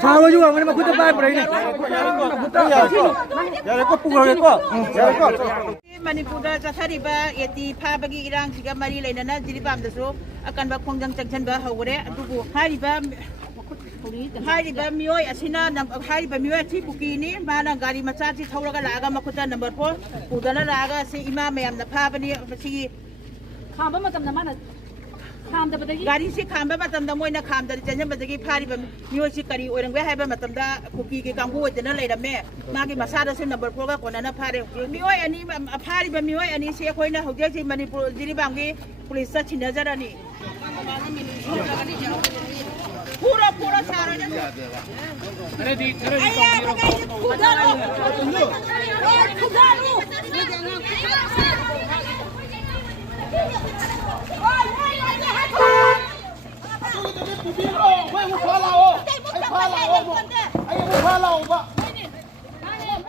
사와 juga mana aku tak bayar ini. Ya aku pukul aku. Ya aku. มณีปุระจะทาริบะเอตีพาบกีอิรังสิกามารีเลยนะนะจิริบามเดสุอาการบักคงจังจังฉันบะฮาวเรตุกุฮาริบะมีโอยอาชินานับฮาริบะมีโอยที่ปุกีนี้มานังการิมาชาที่เท่าไรกันลากามาคุจันนับ4ปุตานาลากาสิอิมาเมียมนับพาบนี้สิข้ามมาจำนำมันข้ามแต่บัดนี้การิสิข้ามไปมาจำนำมวยนะข้ามแต่จะยังบัดนี้พาริบะมีโอยสิการิโอยนังเวให้ไปมาจำได้คุกีกีกังหูจะนั่นเลยนะแม่มากิมาชาดสินับ4ก็คนนั้นพาริมีโอยอันนี้พาริบะมีโอยอันนี้เสียคนนะเขาเรียกสิมณีปุจิริบางกีปุริสัชินจารานีपूरा सारा अरे दी खुदारू खुदारू